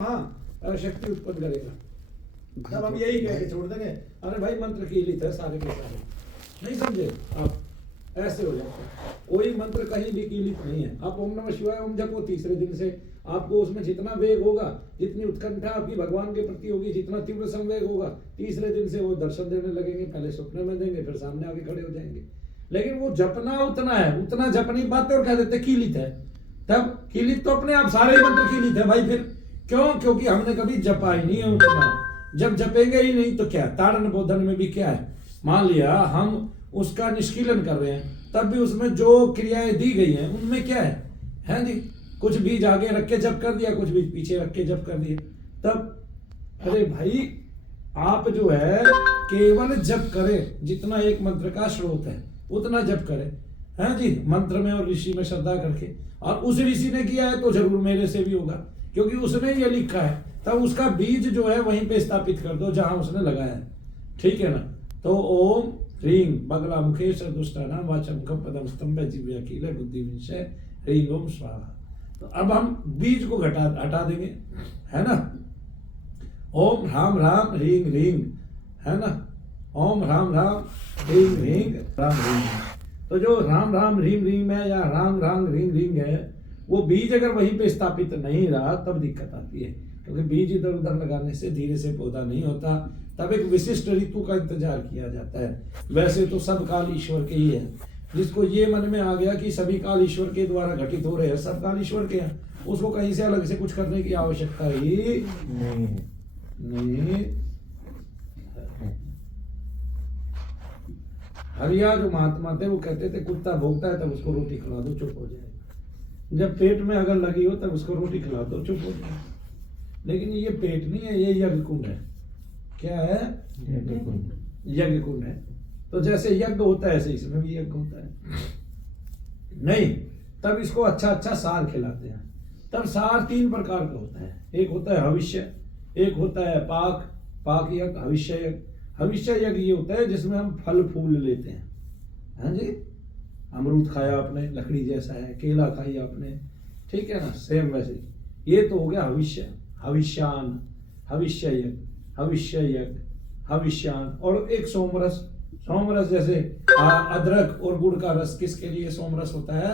हाँ शक्ति उत्पन्न करेगा। तब हम यही कह के छोड़ देंगे, अरे भाई मंत्र कीलित है सारे के सारे, नहीं समझे आप, ऐसे हो जाते हैं। कोई मंत्र कहीं भी कीलित नहीं है। आप ओम नमः शिवाय ओम जपो, तीसरे दिन से आपको उसमें जितना वेग होगा, जितनी उत्कंठा आपकी भगवान के प्रति होगी, जितना तीव्र संवेग होगा, तीसरे दिन से वो दर्शन देने लगेंगे। पहले सपने में देंगे, फिर सामने आके खड़े हो जाएंगे। लेकिन वो जपना उतना है, उतना जपनी बात और कह देते कीलित है। तब कीलित तो अपने आप सारे मंत्र कीलित है भाई। फिर क्यों? क्योंकि हमने कभी जपा ही नहीं है उतना। जब जपेंगे ही नहीं तो क्या, ताड़न बोधन में भी क्या है, मान लिया हम उसका निष्कीलन कर रहे हैं, तब भी उसमें जो क्रियाएं दी गई हैं उनमें क्या है जी, कुछ बीज आगे रख के जप कर दिया, कुछ बीज पीछे रख के जप कर दिया। तब अरे भाई आप जो है केवल जप करें, जितना एक मंत्र का स्रोत है उतना जप करें, है जी, मंत्र में और ऋषि में श्रद्धा करके। और उस ऋषि ने किया है तो जरूर मेरे से भी होगा, क्योंकि उसने ये लिखा है। तब उसका बीज जो है वहीं पे स्थापित कर दो जहां उसने लगाया है, ठीक है ना। तो ओम ह्रीं बगला मुखेश दुष्टानाम वाचम खम पदम स्तंभ जीव्या कील बुद्धि विषय ह्रीं ओम स्वाहा। तो अब हम बीज को हटा देंगे, है ना। ओम राम राम ह्रीं ह्रीं, है ना, ओम राम राम ह्रीं ह्रीं राम ह्रीं। तो जो राम राम ह्रीं ह्रीं है या राम राम ह्रीं ह्रीं है, वो बीज अगर वहीं पे स्थापित नहीं रहा तब दिक्कत आती है। क्योंकि बीज इधर उधर लगाने से धीरे से पौधा नहीं होता, तब एक विशिष्ट ऋतु का इंतजार किया जाता है। वैसे तो सब काल ईश्वर के ही है। जिसको ये मन में आ गया कि सभी काल ईश्वर के द्वारा घटित हो रहे हैं, सब काल ईश्वर के हैं, उसको कहीं से अलग से कुछ करने की आवश्यकता ही नहीं। हरिया जो महात्मा थे वो कहते थे कुत्ता भोगता है तब उसको रोटी खिला दो चुप हो जाएगा, जब पेट में अगर लगी हो तब उसको रोटी खिला दो चुप हो जाएगा। लेकिन ये पेट नहीं है, ये यज्ञ कुंड है। क्या है? यज्ञ कुंड है। तो जैसे यज्ञ होता है ऐसे इसमें भी यज्ञ होता है। नहीं, तब इसको अच्छा अच्छा सार खिलाते हैं। तब सार 3 प्रकार का होता है। एक होता है हविष्य, एक होता है पाक यज्ञ, हविष्य यज्ञ। हविष्य यज्ञ ये होता है जिसमें हम फल फूल लेते हैं, हाँ जी, अमरूद खाया आपने, लकड़ी जैसा है, केला खाई आपने, ठीक है ना, सेम वैसे। ये तो हो गया हविष्य, हविष्यान, हविष्य यज्ञ, हविष्य यज्ञ, हविष्यान। और एक सोमरस, सोमरस जैसे अदरक और गुड़ का रस किसके लिए सोमरस होता है?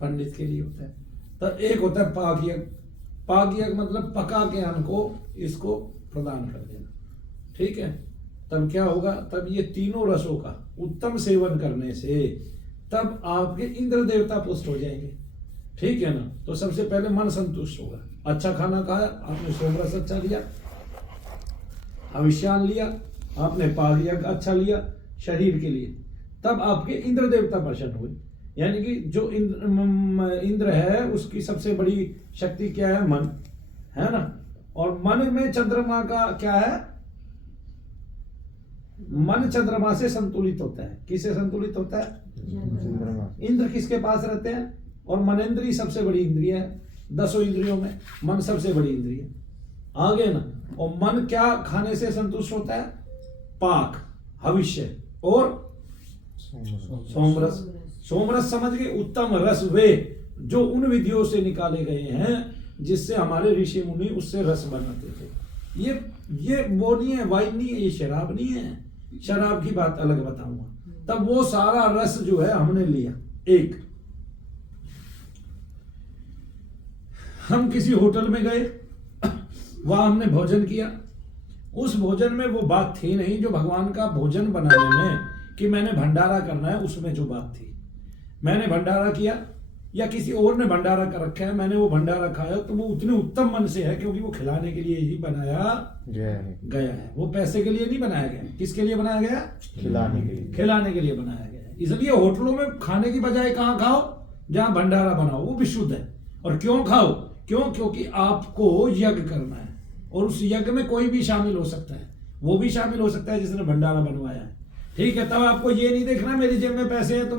पंडित के लिए होता है। तो एक होता है पाक यज्ञ। पाक यज्ञ मतलब पका के हमको इसको प्रदान कर देना, ठीक है। तब क्या होगा? तब ये तीनों रसों का उत्तम सेवन करने से तब आपके इंद्र देवता पुष्ट हो जाएंगे, ठीक है ना। तो सबसे पहले मन संतुष्ट होगा। अच्छा खाना खाया आपने, सोमरस अच्छा लिया, हविष्यान लिया आपने, पाक यज्ञ अच्छा लिया शरीर के लिए, तब आपके इंद्र देवता प्रसन्न हुए। यानी कि जो इंद्र है उसकी सबसे बड़ी शक्ति क्या है? मन, है ना। और मन में चंद्रमा का क्या है? मन चंद्रमा से संतुलित होता है। किससे संतुलित होता है? इंद्र किसके पास रहते हैं? और मनेंद्रिय सबसे बड़ी इंद्रिय है। 10 इंद्रियों में मन सबसे बड़ी इंद्रिय, आगे ना। और मन क्या खाने से संतुष्ट होता है? पाक, हविष्य और सोमरस। सोमरस समझ के उत्तम रस वे जो उन विधियों से निकाले गए हैं जिससे हमारे ऋषि मुनि उससे रस बनाते थे। ये वो नहीं है, वाइन नहीं है, ये शराब नहीं है। शराब की बात अलग बताऊंगा। तब वो सारा रस जो है हमने लिया। एक हम किसी होटल में गए, वहां हमने भोजन किया। उस भोजन में वो बात थी नहीं जो भगवान का भोजन बनाने में कि मैंने भंडारा करना है, उसमें जो बात थी। मैंने भंडारा किया या किसी और ने भंडारा कर रखा है, मैंने वो भंडारा खाया, तो वो उतने उत्तम मन से है क्योंकि वो खिलाने के लिए ही बनाया गया है। वो पैसे के लिए नहीं बनाया गया। किसके लिए बनाया गया? खिलाने के लिए। खिलाने के लिए बनाया गया है। इसलिए होटलों में खाने की बजाय कहाँ खाओ? जहां भंडारा बनाओ, वो भी शुद्ध है। और क्यों खाओ? क्यों? क्योंकि आपको यज्ञ करना है और उस यज्ञ में कोई भी शामिल हो सकता है। वो भी शामिल हो सकता है जिसने भंडारा बनवाया है, ठीक है। तब आपको ये नहीं देखना मेरी जेब में पैसे हैं तो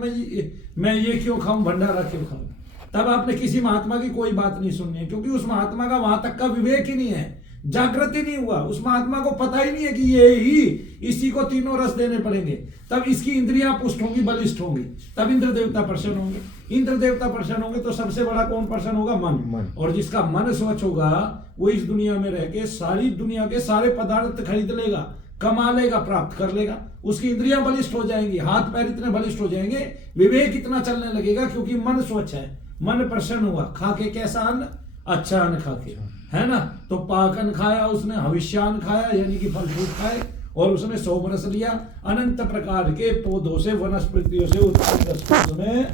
मैं ये क्यों खाऊं, भंडारा क्यों खाऊं। तब आपने किसी महात्मा की कोई बात नहीं सुननी है, क्योंकि उस महात्मा का वहां तक का विवेक ही नहीं है, जागृति नहीं हुआ। उस महात्मा को पता ही नहीं है कि ये ही इसी को तीनों रस देने पड़ेंगे, तब इसकी इंद्रियां पुष्ट होंगी, बलिष्ठ होंगी, तब इंद्र देवता प्रसन्न होंगे। इंद्र देवता प्रसन्न होंगे तो सबसे बड़ा कौन प्रसन्न होगा? मन। और जिसका मन स्वच्छ होगा वो इस दुनिया में रह के सारी दुनिया के सारे पदार्थ खरीद लेगा, कमा लेगा, प्राप्त कर लेगा। उसकी इंद्रियां बलिष्ठ हो जाएंगी, हाथ पैर इतने बलिष्ठ हो जाएंगे, विवेक इतना चलने लगेगा, क्योंकि मन स्वच्छ है, मन प्रसन्न हुआ। खा के कैसा अन्न? अच्छा अन्न खा के, है ना। तो पाकन खाया उसने, हविष्यान खाया यानी कि फल फ्रूट खाए, और उसने सोमरस लिया, अनंत प्रकार के पौधों से, वनस्पतियों से उत्पन्न रस को उसने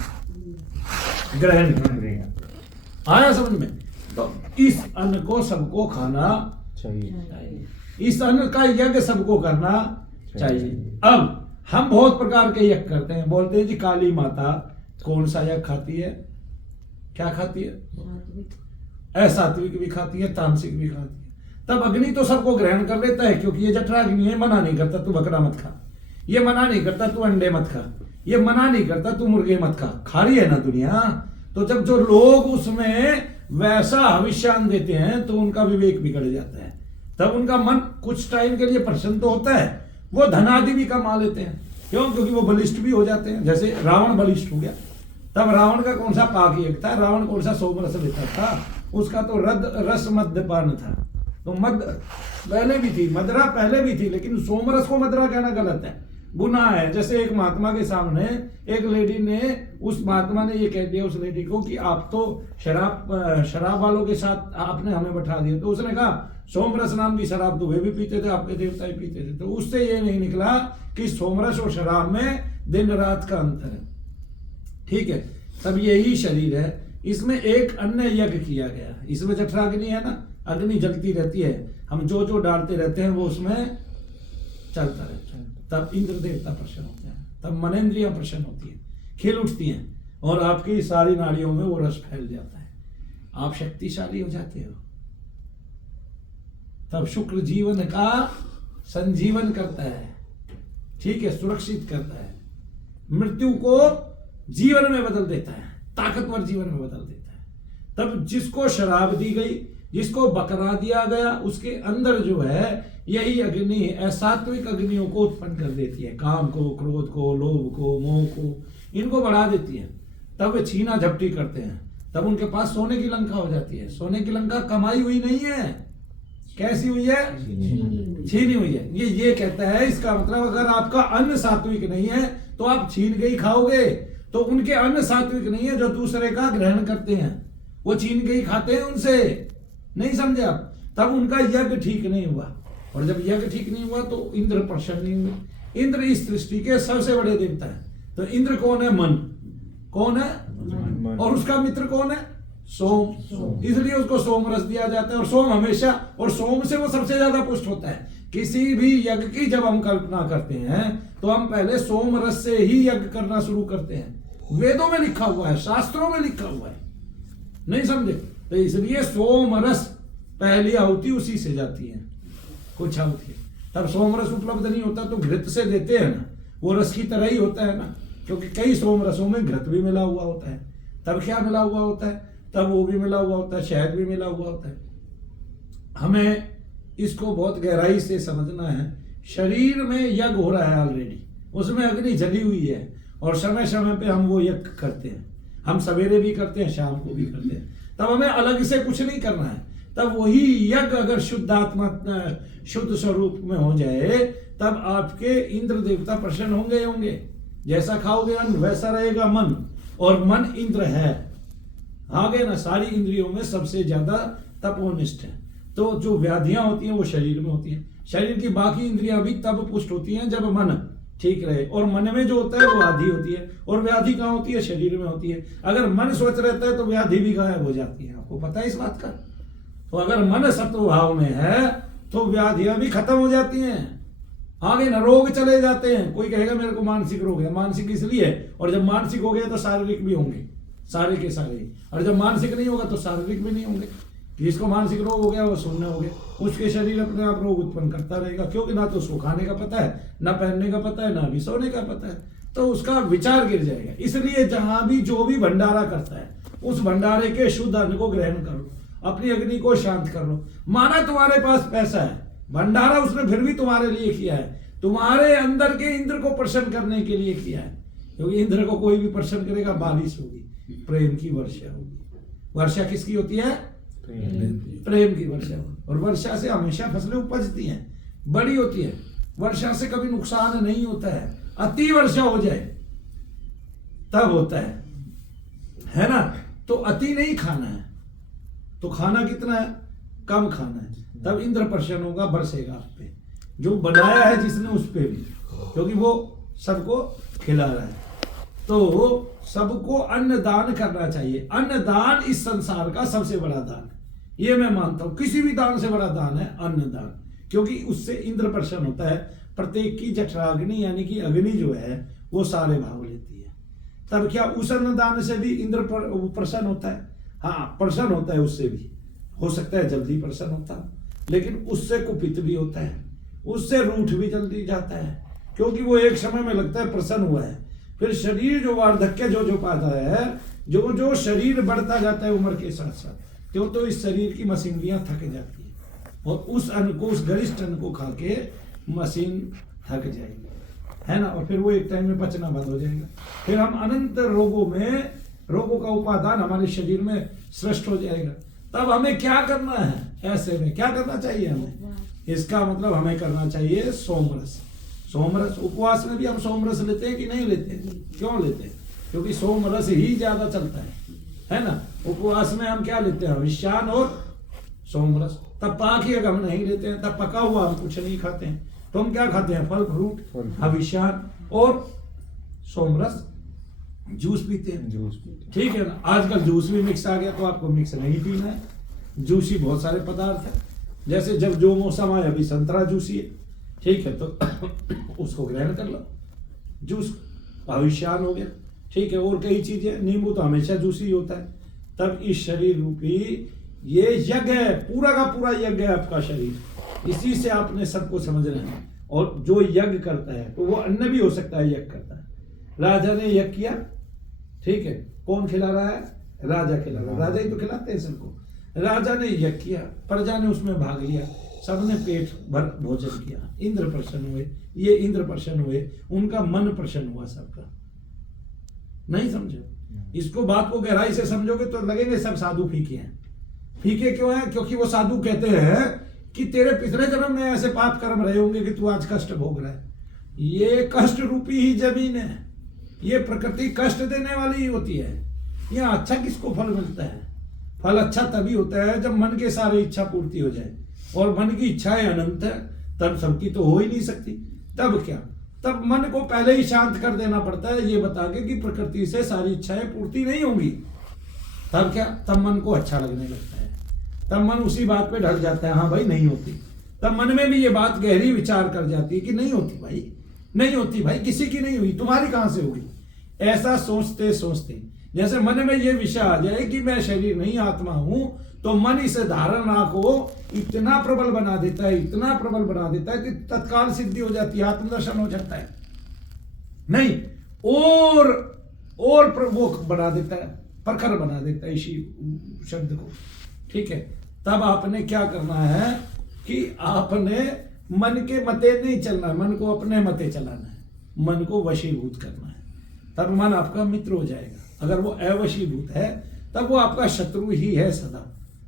ग्रहण कर लिया। आया समझ में? तो इस अन्न को सबको खाना चाहिए, इस अन्न का यज्ञ सबको करना चाहिए। अब हम बहुत प्रकार के यज्ञ करते हैं, बोलते हैं जी काली माता कौन सा यज्ञ खाती है? क्या खाती है? असात्विक भी खाती है, तामसिक भी खाती है। तब अग्नि तो सबको ग्रहण कर लेता है, क्योंकि ये जठराग्नि है, मना नहीं करता तू बकरा मत खा, ये मना नहीं करता तू अंडे मत खा, ये मना नहीं करता तू मुर्गे मत खा, खा रही है ना दुनिया। तो जब जो लोग उसमें वैसा हविष्यान देते हैं तो उनका विवेक बिगड़ जाता है, तब उनका मन कुछ टाइम के लिए प्रसन्न तो होता है, वो धनादि भी कमा लेते हैं। क्यों? क्योंकि वो बलिष्ठ भी हो जाते हैं। जैसे रावण बलिष्ठ हो गया, तब रावण का कौन सा पाक यज्ञ था? रावण कौन सा सोमरस लेता था? उसका तो रस मद्यपान था। तो मद पहले भी थी, मदरा पहले भी थी, लेकिन सोमरस को मदरा कहना गलत है, गुनाह है। जैसे एक महात्मा के सामने एक लेडी ने, उस महात्मा ने ये कह दिया उस लेडी को कि आप तो शराब वालों के साथ आपने हमें बैठा दिया। तो उसने कहा सोमरस नाम की शराब तो वे भी पीते थे, आपके देवता ही पीते थे। तो उससे ये नहीं निकला कि सोमरस और शराब में दिन रात का अंतर है। ठीक है, तब यही शरीर है, इसमें एक अन्य यज्ञ किया गया, इसमें जठराग्नि है ना, अग्नि जलती रहती है, हम जो जो डालते रहते हैं वो उसमें चलता रहता है। तब इंद्र देवता प्रसन्न होते हैं, तब मनेन्द्रियां प्रसन्न होती हैं, खिल उठती हैं, और आपकी सारी नाड़ियों में वो रस फैल जाता है, आप शक्तिशाली हो जाते हो। तब शुक्र जीवन का संजीवन करता है, ठीक है, सुरक्षित करता है, मृत्यु को जीवन में बदल देता है, ताकतवर जीवन में बदल देता है। तब जिसको शराब दी गई, जिसको बकरा दिया गया, उसके अंदर जो है यही अग्नि असात्विक अग्नियों को उत्पन्न कर देती है, काम को, क्रोध को, लोभ को, मोह को, इनको बढ़ा देती है। तब वे छीना झपटी करते हैं, तब उनके पास सोने की लंका हो जाती है। सोने की लंका कमाई हुई नहीं है, कैसी हुई है? छीनी हुई है। ये कहता है, इसका मतलब अगर आपका अन्न सात्विक नहीं है तो आप छीन के ही खाओगे। तो उनके अन्न सात्विक नहीं है, जो दूसरे का ग्रहण करते हैं वो छीन के ही खाते हैं उनसे, नहीं समझे आप? तब उनका यज्ञ ठीक नहीं हुआ, और जब यज्ञ ठीक नहीं हुआ तो इंद्र प्रसन्न नहीं हुए। इंद्र इस सृष्टि के सबसे बड़े देवता है। तो इंद्र कौन है? मन। कौन है? मन। और उसका मित्र कौन है? सोम। इसलिए उसको सोम रस दिया जाता है, और सोम हमेशा, और सोम से वो सबसे ज्यादा पुष्ट होता है। किसी भी यज्ञ की जब हम कल्पना करते हैं तो हम पहले सोम रस से ही यज्ञ करना शुरू करते हैं। वेदों में लिखा हुआ है, शास्त्रों में लिखा हुआ है, नहीं समझे? तो इसलिए सोम रस पहली आहुति उसी से जाती है, कुछ आहुति। तब सोम रस उपलब्ध नहीं होता तो घृत से देते हैं ना, वो रस की तरह ही होता है ना, क्योंकि कई सोम रसों में घृत भी मिला हुआ होता है। तब क्या मिला हुआ होता है? तब वो भी मिला हुआ होता है, शहद भी मिला हुआ होता है। हमें इसको बहुत गहराई से समझना है। शरीर में यज्ञ हो रहा है ऑलरेडी, उसमें अग्नि जली हुई है, और समय समय पे हम वो यज्ञ करते हैं। हम सवेरे भी करते हैं, शाम को भी करते हैं। तब हमें अलग से कुछ नहीं करना है। तब वही यज्ञ अगर शुद्ध आत्मा, शुद्ध स्वरूप में हो जाए, तब आपके इंद्र देवता प्रसन्न होंगे। जैसा खाओगे अन्न वैसा रहेगा मन, और मन इंद्र है। आगे ना, सारी इंद्रियों में सबसे ज्यादा तपोनिष्ठ है। तो जो व्याधियां होती हैं वो शरीर में होती हैं। शरीर की बाकी इंद्रियां भी तब पुष्ट होती हैं जब मन ठीक रहे, और मन में जो होता है वो व्याधि होती है। और व्याधि कहाँ होती है? शरीर में होती है। अगर मन स्वच्छ रहता है तो व्याधि भी गायब हो जाती है। आपको पता है इस बात का? तो अगर मन सत्व भाव में है तो व्याधियां भी खत्म हो जाती हैं, आगे ना रोग चले जाते हैं। कोई कहेगा मेरे को मानसिक रोग है, मानसिक इसलिए, और जब मानसिक हो गया तो शारीरिक भी होंगे, सारे के सारे। और जब मानसिक नहीं होगा तो शारीरिक भी नहीं होंगे। जिसको मानसिक रोग हो गया वो शून्य हो गया, उसके शरीर अपने आप रोग उत्पन्न करता रहेगा, क्योंकि ना तो उसको खाने का पता है, ना पहनने का पता है, ना भी सोने का पता है। तो उसका विचार गिर जाएगा। इसलिए जहां भी जो भी भंडारा करता है उस भंडारे के शुद्ध अन्न को ग्रहण करो, अपनी अग्नि को शांत कर लो। माना तुम्हारे पास पैसा है, भंडारा उसने फिर भी तुम्हारे लिए किया है, तुम्हारे अंदर के इंद्र को प्रसन्न करने के लिए किया है। क्योंकि इंद्र को कोई भी प्रसन्न करेगा बारिश होगी, प्रेम की वर्षा होगी। वर्षा किसकी होती है? प्रेम की वर्षा। और वर्षा से हमेशा फसलें उपजती हैं, बड़ी होती है। वर्षा से कभी नुकसान नहीं होता है। अति वर्षा हो जाए तब होता है ना। तो अति नहीं खाना है, तो खाना कितना है? कम खाना है, तब इंद्र प्रसन्न होगा, बरसेगा आप पे, जो बनाया है जिसने उस पे भी, क्योंकि वो सबको खिला रहा है। तो सबको अन्न दान करना चाहिए। अन्न दान इस संसार का सबसे बड़ा दान है, ये मैं मानता हूं। किसी भी दान से बड़ा दान है अन्न दान, क्योंकि उससे इंद्र प्रसन्न होता है। प्रत्येक की जठराग्नि यानी कि अग्नि जो है वो सारे भाव लेती है। तब क्या उस अन्न दान से भी इंद्र प्रसन्न होता है? हाँ, प्रसन्न होता है, उससे भी हो सकता है जल्दी प्रसन्न होता है, लेकिन उससे कुपित भी होता है, उससे रूठ भी जल्दी जाता है, क्योंकि वो एक समय में लगता है प्रसन्न हुआ है। फिर शरीर जो वार्धक्य जो पाता है, जो शरीर बढ़ता जाता है उम्र के साथ साथ, क्यों तो इस शरीर की मशीनरियां थक जाती है, और उस अन्न को, उस गरिष्ठ अन्न को खा के मशीन थक जाएगी, है ना। और फिर वो एक टाइम में पचना बंद हो जाएगा। फिर हम अनंत रोगों का उपादान हमारे शरीर में सृष्ट हो जाएगा। तब हमें क्या करना है? ऐसे में क्या करना चाहिए हमें? इसका मतलब हमें करना चाहिए सोमरस। सोमरस, उपवास में भी हम सोमरस लेते हैं कि नहीं लेते हैं? क्यों लेते हैं? क्योंकि सोमरस ही ज्यादा चलता है ना। उपवास में हम क्या लेते हैं? हविष्यान और सोमरस। तब पाक हम नहीं लेते हैं, तब पका हुआ हम कुछ नहीं खाते हैं, तो हम क्या खाते हैं? फल फ्रूट, हविष्यान और सोमरस, जूस पीते हैं। ठीक है ना। आजकल जूस भी मिक्स आ गया, तो आपको मिक्स नहीं पीना है। जूसी बहुत सारे पदार्थ है, जैसे जब जो मौसम आए, अभी संतरा जूसी है, ठीक है, तो उसको ग्रहण कर लो, जूस भविष्यान हो गया, ठीक है। और कई चीजें, नींबू तो हमेशा जूसी होता है। तब इस शरीर रूपी ये यज्ञ है, पूरा का पूरा यज्ञ है आपका शरीर, इसी से आपने सबको समझना है। और जो यज्ञ करता है तो वो अन्न भी हो सकता है, यज्ञ करता है। राजा ने यज्ञ किया, ठीक है, कौन खिला रहा है? राजा खिला रहा है, राजा ही तो खिलाते हैं सबको। राजा ने यज्ञ किया, प्रजा ने उसमें भाग लिया, सबने पेट भर भोजन किया, इंद्र प्रसन्न हुए। ये इंद्र प्रसन्न हुए, उनका मन प्रसन्न हुआ सबका। नहीं समझो इसको, बात को गहराई से समझोगे तो लगेंगे सब साधु फीके हैं। फीके क्यों हैं? क्योंकि वो साधु कहते हैं कि तेरे पिछले जन्म में ऐसे पाप कर्म रहे होंगे कि तू आज कष्ट भोग रहा है। ये कष्ट रूपी ही जमीन है, ये प्रकृति कष्ट देने वाली ही होती है। ये अच्छा किसको फल मिलता है? फल अच्छा तभी होता है जब मन के सारे इच्छा पूर्ति हो जाए, और मन की इच्छाएं अनंत है, तब सबकी तो हो ही नहीं सकती। तब क्या? तब मन को पहले ही शांत कर देना पड़ता है, ये बता के कि प्रकृति से सारी इच्छाएं पूर्ति नहीं होंगी। तब क्या? तब मन को अच्छा लगने लगता है, तब मन उसी बात पे ढल जाता है, हाँ भाई नहीं होती। तब मन में भी ये बात गहरी विचार कर जाती है कि नहीं होती भाई, नहीं होती भाई, किसी की नहीं हुई, तुम्हारी कहां से होगी। ऐसा सोचते सोचते जैसे मन में ये विषय आ जाए कि मैं शरीर नहीं आत्मा हूं, तो मन इस धारणा को इतना प्रबल बना देता है, इतना प्रबल बना देता है कि तत्काल सिद्धि हो जाती है, आत्मदर्शन हो जाता है। नहीं, और वो बना देता है, प्रखर बना देता है इसी शब्द को, ठीक है। तब आपने क्या करना है कि आपने मन के मते नहीं चलना है, मन को अपने मते चलाना है, मन को वशीभूत करना है। तब मन आपका मित्र हो जाएगा। अगर वो अवशीभूत है तब वो आपका शत्रु ही है सदा,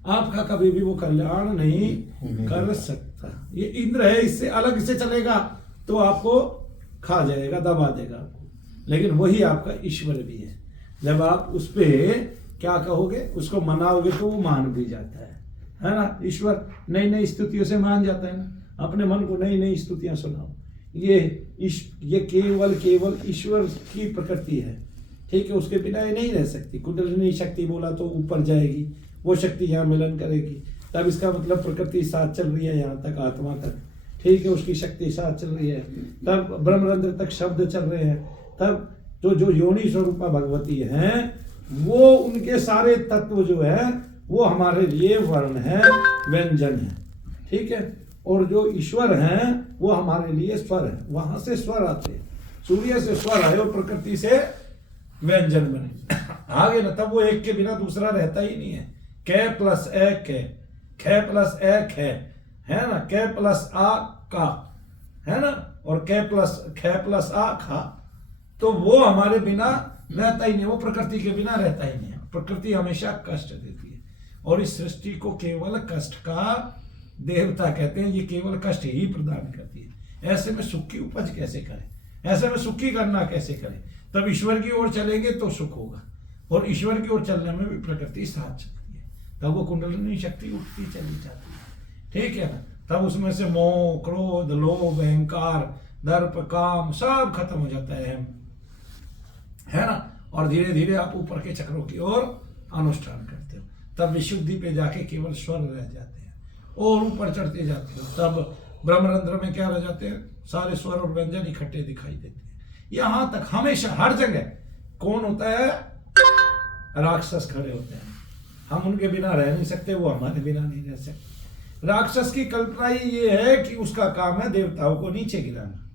आपका कभी भी वो कल्याण नहीं कर सकता। ये इंद्र है, इससे अलग से चलेगा तो आपको खा जाएगा, दबा देगा आपको। लेकिन वही आपका ईश्वर भी है। जब आप उस पे क्या कहोगे, उसको मनाओगे तो वो मान भी जाता है ना। ईश्वर नई नई स्तुतियों से मान जाता है ना। अपने मन को नई नई स्तुतियां सुनाओ। ये केवल ईश्वर की प्रकृति है, ठीक है। उसके बिना ये नहीं रह सकती। कुंडलिनी शक्ति बोला तो ऊपर जाएगी, वो शक्ति यहाँ मिलन करेगी, तब इसका मतलब प्रकृति साथ चल रही है यहाँ तक, आत्मा तक, ठीक है। उसकी शक्ति साथ चल रही है, तब ब्रह्मरंध्र तक शब्द चल रहे हैं, तब जो योनि स्वरूपा भगवती हैं, वो उनके सारे तत्व जो है वो हमारे लिए वर्ण है, व्यंजन है, ठीक है। और जो ईश्वर हैं वो हमारे लिए स्वर है, वहां से स्वर आते हैं, सूर्य से स्वर आए और प्रकृति से व्यंजन बने आगे ना। तब वो एक के बिना दूसरा रहता ही नहीं है। कै प्लस ए कै, खे प्लस ए खे, है ना। कै प्लस आ का, है ना। और कै प्लस खे प्लस आ खा, तो वो हमारे बिना रहता ही नहीं, वो प्रकृति के बिना रहता ही नहीं है। प्रकृति हमेशा कष्ट देती है और इस सृष्टि को केवल कष्ट का देवता कहते हैं, ये केवल कष्ट ही प्रदान करती है। ऐसे में सुख की उपज कैसे करें, ऐसे में सुखी करना कैसे करें? तब ईश्वर की ओर चलेंगे तो सुख होगा, और ईश्वर की ओर चलने में भी प्रकृति साथ चलती है, तब वो कुंडलिनी शक्ति उठती चली जाती है, ठीक है ना। तब उसमें से मोह, क्रोध, लोभ, अहंकार, दर्प, काम सब खत्म हो जाता है ना। और धीरे धीरे आप ऊपर के चक्रों की ओर अनुष्ठान करते हो, तब विशुद्धि पे जाके केवल स्वर रह जाते हैं और ऊपर चढ़ते जाते हो, तब ब्रह्मरंध्र में क्या रह जाते हैं? सारे स्वर और व्यंजन इकट्ठे दिखाई देते हैं। यहां तक हमेशा हर जगह कौन होता है? राक्षस खड़े होते हैं। हम उनके बिना रह नहीं सकते, वो हमारे बिना नहीं रह सकते। राक्षस की कल्पना ही ये है कि उसका काम है देवताओं को नीचे गिराना,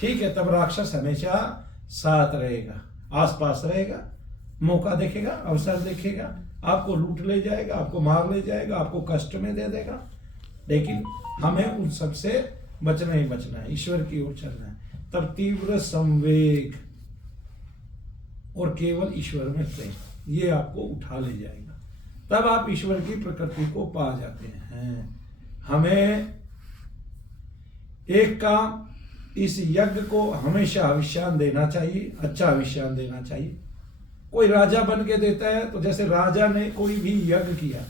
ठीक है। तब राक्षस हमेशा साथ रहेगा, आसपास रहेगा, मौका देखेगा, अवसर देखेगा, आपको लूट ले जाएगा, आपको मार ले जाएगा, आपको कष्ट में दे देगा। लेकिन हमें उन सब से बचना ही बचना है, ईश्वर की ओर चलना है। तब तीव्र संवेग और केवल ईश्वर में प्रेम, ये आपको उठा ले जाएगा। तब आप ईश्वर की प्रकृति को पा जाते हैं। हमें एक काम, इस यज्ञ को हमेशा हविष्यान देना चाहिए, अच्छा हविष्यान देना चाहिए। कोई राजा बन के देता है तो जैसे राजा ने कोई भी यज्ञ किया,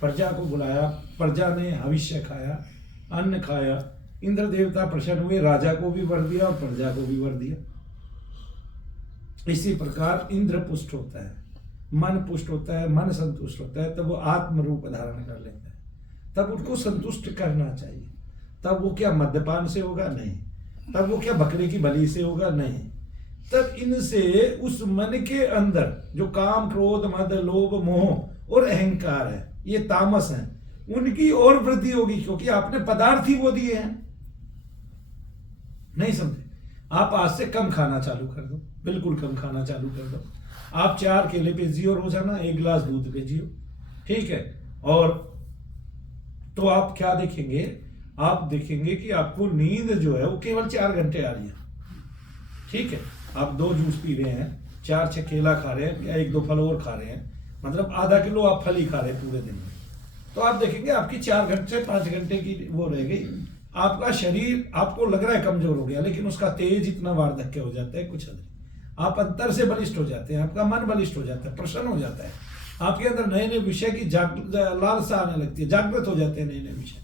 प्रजा को बुलाया, प्रजा ने हविष्य खाया, अन्न खाया, इंद्र देवता प्रसन्न हुए, राजा को भी वर दिया और प्रजा को भी वर दिया। इसी प्रकार इंद्र पुष्ट होता है, मन पुष्ट होता है, मन संतुष्ट होता है, तब वो आत्म रूप धारण कर लेता है। तब उसको संतुष्ट करना चाहिए। तब वो क्या मद्यपान से होगा? नहीं। तब वो क्या बकरे की बलि से होगा? नहीं। तब इनसे उस मन के अंदर जो काम, क्रोध, मद, लोभ, मोह और अहंकार है, ये तामस है, उनकी और वृद्धि होगी, क्योंकि आपने पदार्थ ही वो दिए हैं। नहीं समझे? आप आज से कम खाना चालू कर दो, बिल्कुल कम खाना चालू कर दो। आप 4 केले पे जियो रोजाना, 1 गिलास दूध पे जियो, ठीक है। और तो आप क्या देखेंगे? आप देखेंगे कि आपको नींद जो है वो केवल 4 घंटे आ रही है, ठीक है। आप 2 जूस पी रहे हैं, 4-6 केला खा रहे हैं, या 1-2 फल और खा रहे हैं, मतलब आधा किलो आप फल ही खा रहे हैं पूरे दिन में, तो आप देखेंगे आपकी 4 घंटे से 5 घंटे की वो रह गई। आपका शरीर आपको लग रहा है कमजोर हो गया, लेकिन उसका तेज इतना वार्धक्य हो जाता है कुछ हद। आप अंतर से बलिष्ठ हो जाते हैं, आपका मन बलिष्ठ हो जाता है, प्रसन्न हो जाता है, आपके अंदर नए नए विषय की लालसा आने लगती है, जागृत हो जाते हैं नए नए विषय,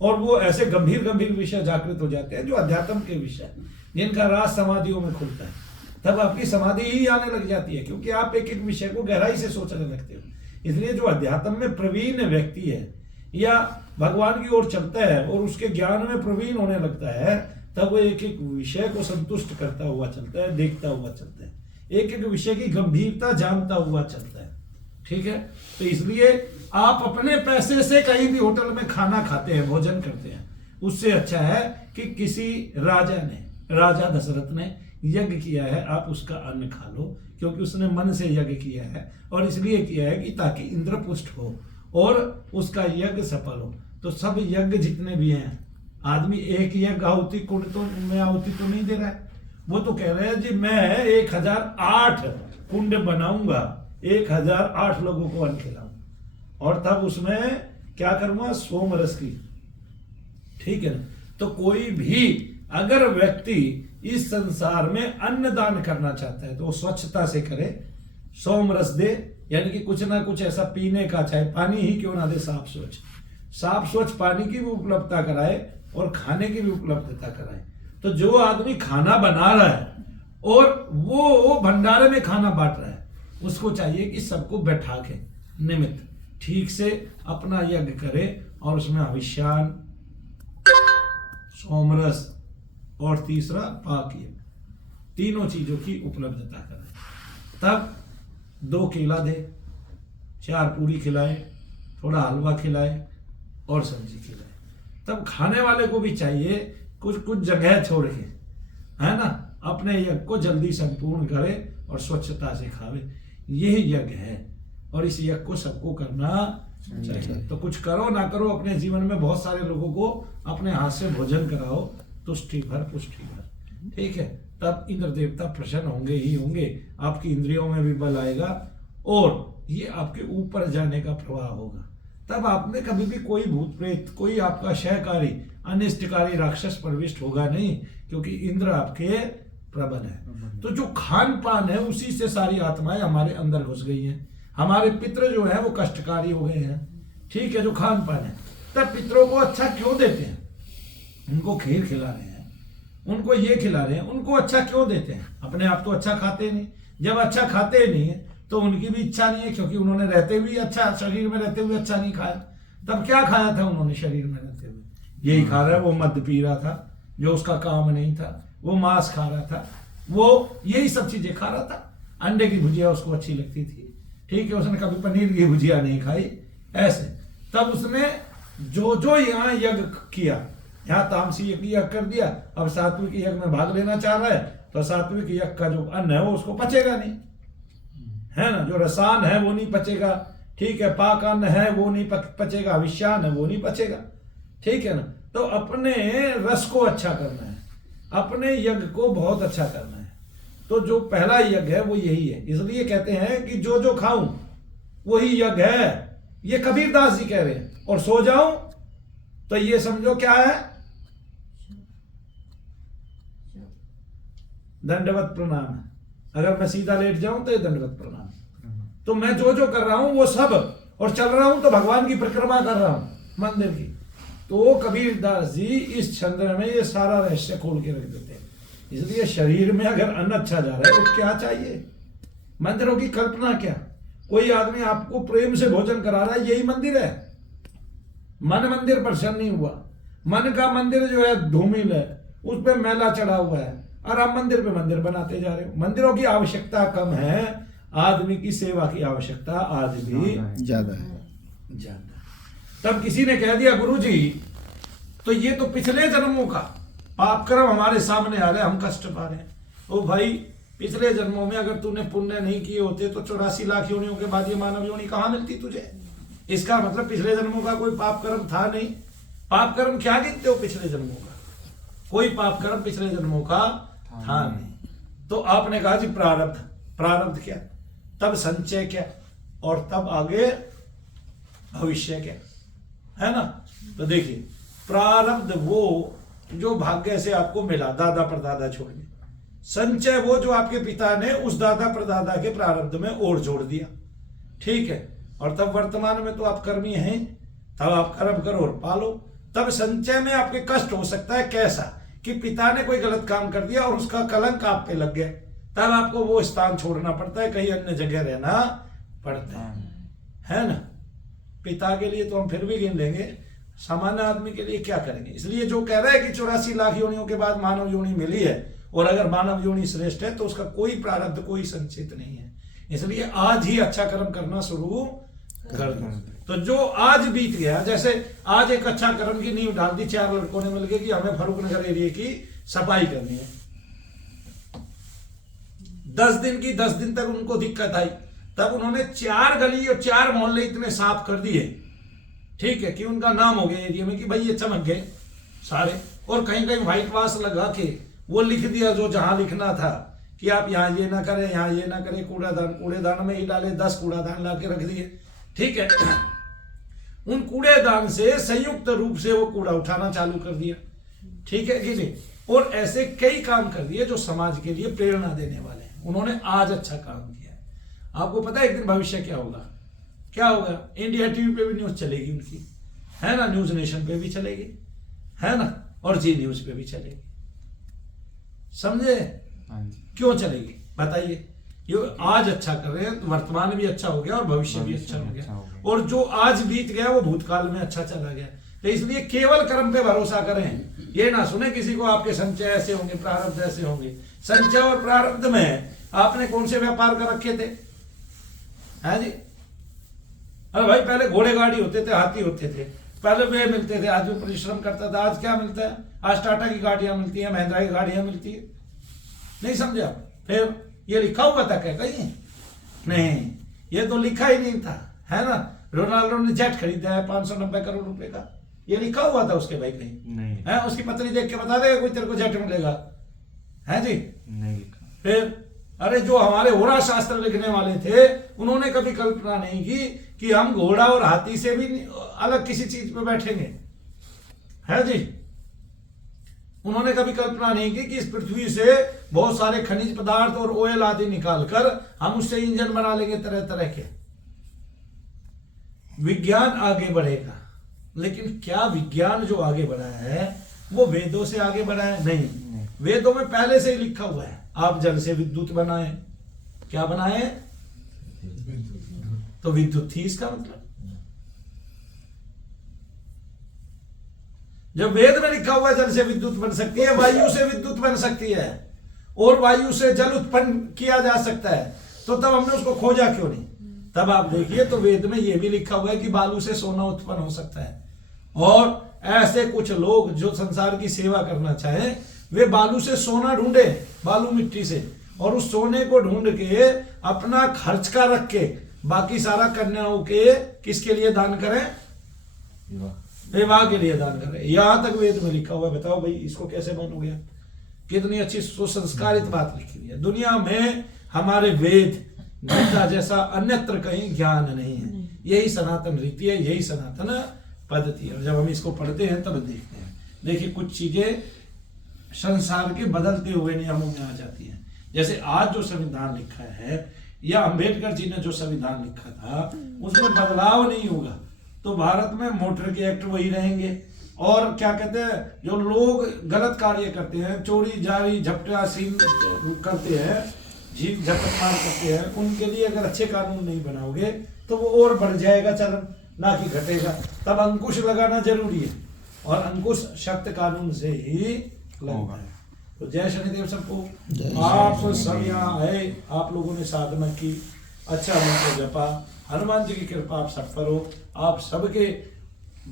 और वो ऐसे गंभीर गंभीर विषय जागृत हो जाते हैं जो अध्यात्म के विषय, जिनका राज समाधियों में खुलता है। तब आपकी समाधि ही आने लग जाती है, क्योंकि आप एक एक विषय को गहराई से सोचने लगते हो। इसलिए जो अध्यात्म में प्रवीण व्यक्ति है या भगवान की ओर चलता है और उसके ज्ञान में प्रवीण होने लगता है, तब वो एक एक विषय को संतुष्ट करता हुआ चलता है, देखता हुआ चलता है, एक एक विषय की गंभीरता जानता हुआ चलता है, ठीक है। तो इसलिए आप अपने पैसे से कहीं भी होटल में खाना खाते हैं, भोजन करते हैं, उससे अच्छा है कि किसी राजा ने, राजा दशरथ ने यज्ञ किया है, आप उसका अन्न खा लो, क्योंकि उसने मन से यज्ञ किया है, और इसलिए किया है कि ताकि इंद्र पुष्ट हो और उसका यज्ञ सफल हो। तो सब यज्ञ जितने भी हैं, आदमी एक यज्ञ आहुति कुंड तो में आहुति तो नहीं दे रहा है, वो तो कह रहे हैं जी मैं 1008 कुंड बनाऊंगा, 1008 लोगों को अन्न खिलाऊंगा, और तब उसमें क्या करूंगा? सोम रस की, ठीक है ना। तो कोई भी अगर व्यक्ति इस संसार में अन्न दान करना चाहता है तो वो स्वच्छता से करे, सोम रस दे, यानी कि कुछ ना कुछ ऐसा पीने का, चाहे पानी ही क्यों ना दे, साफ स्वच्छ पानी की भी उपलब्धता कराए और खाने की भी उपलब्धता कराए। तो जो आदमी खाना बना रहा है और वो भंडारे में खाना बांट रहा है, उसको चाहिए कि सबको बैठा के निमित्त ठीक से अपना यज्ञ करे, और उसमें हविष्यान, सोमरस और तीसरा पाक यज्ञ, तीनों चीजों की उपलब्धता कराए। तब 2 केला दे, 4 पूरी खिलाए, थोड़ा हलवा खिलाए और सब्जी खिलाए। तब खाने वाले को भी चाहिए कुछ कुछ जगह छोड़ के, है ना, अपने यज्ञ को जल्दी संपूर्ण करे और स्वच्छता से खावे। यही यज्ञ है, और इस यज्ञ को सबको करना चाहिए। तो कुछ करो ना करो, अपने जीवन में बहुत सारे लोगों को अपने हाथ से भोजन कराओ, तुष्टि भर पुष्टि भर। ठीक है, तब इंद्र देवता प्रसन्न होंगे ही होंगे, आपकी इंद्रियों में भी बल आएगा और ये आपके ऊपर जाने का प्रवाह होगा। तब आपने कभी भी कोई भूत प्रेत, कोई आपका सहकारी अनिष्टकारी राक्षस प्रविष्ट होगा नहीं, क्योंकि इंद्र आपके प्रबल है। तो जो खान पान है उसी से सारी आत्माएं हमारे अंदर घुस गई हैं। हमारे पितृ जो है वो कष्टकारी हो गए हैं, ठीक है, जो खान पान है। तब पितरों को अच्छा क्यों देते हैं? उनको खीर खिला रहे हैं, उनको ये खिला रहे हैं, उनको अच्छा क्यों देते हैं? अपने आप तो अच्छा खाते नहीं। जब अच्छा खाते नहीं है तो उनकी भी इच्छा नहीं है, क्योंकि उन्होंने रहते हुए अच्छा, शरीर में रहते हुए अच्छा नहीं खाया। तब क्या खाया था उन्होंने शरीर में रहते हुए? यही खा रहा है। वो मद्य पी रहा था जो उसका काम नहीं था, वो मांस खा रहा था, वो यही सब चीजें खा रहा था। अंडे की भुजिया उसको अच्छी लगती थी, ठीक है, उसने कभी पनीर की भुजिया नहीं खाई ऐसे। तब उसने जो जो यहाँ यज्ञ किया, यहाँ तामसी यज्ञ कर दिया, अब सात्विक यज्ञ में भाग लेना चाह रहा है, तो सात्विक यज्ञ का जो अन्न है वो उसको पचेगा नहीं, है ना। जो रसान है वो नहीं पचेगा, ठीक है, पाक अन्न है वो नहीं पचेगा, अविष्यान है वो नहीं पचेगा, ठीक है ना। तो अपने रस को अच्छा करना है, अपने यज्ञ को बहुत अच्छा करना है। तो जो पहला यज्ञ है वो यही है। इसलिए कहते हैं कि जो जो खाऊं वही यज्ञ है, ये कबीर दास जी कह रहे हैं। और सो जाऊं तो ये समझो क्या है, दंडवत प्रणाम है। अगर मैं सीधा लेट जाऊं तो ये दंडवत प्रणाम। तो मैं जो जो कर रहा हूं वो सब, और चल रहा हूं तो भगवान की परिक्रमा कर रहा हूं मंदिर की। तो कबीर दास जी इस चंद्र में ये सारा रहस्य खोल के रख देते हैं। इसलिए शरीर में अगर अन्न अच्छा जा रहा है तो क्या चाहिए? मंदिरों की कल्पना क्या? कोई आदमी आपको प्रेम से भोजन करा रहा है, यही मंदिर है। मन मंदिर प्रसन्न नहीं हुआ, मन का मंदिर जो है धूमिल है, उस पर मैला चढ़ा हुआ है, और आप मंदिर पे मंदिर बनाते जा रहे हो। मंदिरों की आवश्यकता कम है, आदमी की सेवा की आवश्यकता आज भी ज्यादा है। तब किसी ने कह दिया गुरुजी तो ये तो पिछले जन्मों का पाप कर्म हमारे सामने आ रहे हैं, हम कष्ट पा रहे हैं। ओ भाई, पिछले जन्मों में अगर तूने पुण्य नहीं किए होते तो 84 लाख योनियों के बाद ये मानव योनि कहां मिलती तुझे? इसका मतलब पिछले जन्मों का कोई पाप कर्म था नहीं। पाप कर्म क्या गिनते हो पिछले जन्मों का? कोई पाप कर्म पिछले जन्मों का था नहीं। तो आपने कहा जी प्रारब्ध, प्रारब्ध क्या, तब संचय क्या, और तब आगे भविष्य क्या, है ना। तो देखिए, प्रारब्ध वो जो भाग्य से आपको मिला, दादा परदादा छोड़ के। संचय वो जो आपके पिता ने उस दादा परदादा के प्रारब्ध में और जोड़ दिया, ठीक है। और तब वर्तमान में तो आप कर्मी हैं, तब आप कर्म करो और पालो। तब संचय में आपके कष्ट हो सकता है, कैसा कि पिता ने कोई गलत काम कर दिया और उसका कलंक आप पे लग गया, तब आपको वो स्थान छोड़ना पड़ता है, कहीं अन्य जगह रहना पड़ता है ना। पिता के लिए तो हम फिर भी गिन लेंगे, सामान्य आदमी के लिए क्या करेंगे? इसलिए जो कह रहा है कि 84 लाख योनियों के बाद मानव योनि मिली है, और अगर मानव योनि श्रेष्ठ है तो उसका कोई प्रारब्ध, कोई संचित नहीं है। इसलिए आज ही अच्छा कर्म करना शुरू कर दो। तो जो आज बीत गया, जैसे आज एक अच्छा कर्म की नींव डाल दी 4 लड़कों ने मिलकर कि हमें फरूख नगर एरिया की सफाई करनी है। 10 दिन की 10 दिन तक उनको दिक्कत आई, तब उन्होंने 4 गली और 4 मोहल्ले इतने साफ कर दिए, ठीक है, कि उनका नाम हो गया एरिया में कि भाई ये चमक गए सारे। और कहीं कहीं व्हाइट वाश लगा के वो लिख दिया जो जहां लिखना था कि आप यहाँ ये ना करें, यहाँ ये ना करें, कूड़ेदान में ही डाले, 10 कूड़ादान ला के रख दिए, ठीक है। उन कूड़ेदान से संयुक्त रूप से वो कूड़ा उठाना चालू कर दिया, ठीक है कि नहीं। और ऐसे कई काम कर दिए जो समाज के लिए प्रेरणा देने वाले हैं। उन्होंने आज अच्छा काम किया है। आपको पता है एक दिन भविष्य क्या होगा? क्या होगा? इंडिया टीवी पे भी न्यूज चलेगी उनकी, है ना, न्यूज नेशन पे भी चलेगी, है ना, और जी न्यूज पे भी चलेगी। समझे? क्यों चलेगी बताइए? ये आज अच्छा कर रहे हैं तो वर्तमान भी अच्छा हो गया और भविष्य भी अच्छा हो गया, और जो आज बीत गया वो भूतकाल में अच्छा चला गया। तो इसलिए केवल कर्म पे भरोसा करें, ये ना सुने किसी को आपके संचय ऐसे होंगे, प्रारब्ध ऐसे होंगे। संचय और प्रारब्ध में आपने कौन से व्यापार कर रखे थे? है जी? अरे भाई, पहले घोड़े गाड़ी होते थे, हाथी होते थे, पहले वे मिलते थे, आज भी परिश्रम करता था। आज क्या मिलता है? आज टाटा की गाड़ियां मिलती है, महिंद्रा की गाड़ियां मिलती है। नहीं समझे आप? फिर ये लिखा हुआ था क्या कहीं? नहीं, ये तो लिखा ही नहीं था, है ना। रोनाल्डो ने जेट खरीदा है 590 करोड़ रुपए का, ये लिखा हुआ था उसके भाई कहीं? नहीं है। उसकी पत्री देख के बता देगा कोई तेरे को जेट मिलेगा, है जी? नहीं। फिर अरे जो हमारे होरा शास्त्र लिखने वाले थे उन्होंने कभी कल्पना नहीं की कि हम घोड़ा और हाथी से भी अलग किसी चीज पे बैठेंगे, है जी? उन्होंने कभी कल्पना नहीं की कि इस पृथ्वी से बहुत सारे खनिज पदार्थ और ऑयल आदि निकालकर हम उससे इंजन बना लेंगे तरह तरह के। विज्ञान आगे बढ़ेगा, लेकिन क्या विज्ञान जो आगे बढ़ा है वो वेदों से आगे बढ़ा है? नहीं। वेदों में पहले से ही लिखा हुआ है, आप जल से विद्युत बनाए। क्या बनाए? तो विद्युत थी इसका मतलब। जब वेद में लिखा हुआ है जल से विद्युत बन सकती है, वायु से विद्युत बन सकती है और वायु से जल उत्पन्न किया जा सकता है, तो तब हमने उसको खोजा क्यों नहीं? तब आप देखिए तो वेद में यह भी लिखा हुआ है कि बालू से सोना उत्पन्न हो सकता है। और ऐसे कुछ लोग जो संसार की सेवा करना चाहें वे बालू से सोना ढूंढे, बालू मिट्टी से, और उस सोने को ढूंढ के अपना खर्च का रख के बाकी सारा कन्याओं के किसके लिए दान करें? विवाह के लिए दान करें। यहां तक वेद में लिखा हुआ है। बताओ भाई इसको कैसे बन गया? कितनी अच्छी सुसंस्कारित बात लिखी हुई है। दुनिया में हमारे वेद गीता जैसा अन्यत्र कहीं ज्ञान नहीं है। यही सनातन रीति है, यही सनातन पद्धति है। जब हम इसको पढ़ते हैं तब देखते हैं, देखिए कुछ चीजें संसार के बदलते हुए नियमों में आ जाती हैं। जैसे आज जो संविधान लिखा है या अंबेडकर जी ने जो संविधान लिखा था उसमें बदलाव नहीं होगा तो भारत में मोटर के एक्ट वही रहेंगे। और क्या कहते हैं, जो लोग गलत कार्य करते हैं, चोरी जारी झपटा सीन करते हैं, झील झपटमार करते हैं, उनके लिए अगर अच्छे कानून नहीं बनाओगे तो वो और बढ़ जाएगा चलन, ना कि घटेगा। तब अंकुश लगाना जरूरी है और अंकुश शक्त कानून से ही लगता है। तो जय शनिदेव सबको। आप सब यहाँ आए, आप लोगों ने साधना की, अच्छा मंत्र जपा, हनुमान जी की कृपा आप सब पर हो। आप सबके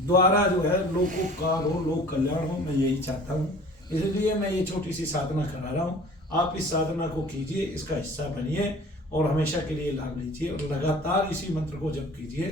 द्वारा जो है लोकोपकार हो, लोक कल्याण हो, मैं यही चाहता हूँ। इसलिए मैं ये छोटी सी साधना करा रहा हूँ। आप इस साधना को कीजिए, इसका हिस्सा बनिए और हमेशा के लिए लाभ लीजिए और लगातार इसी मंत्र को जप कीजिए।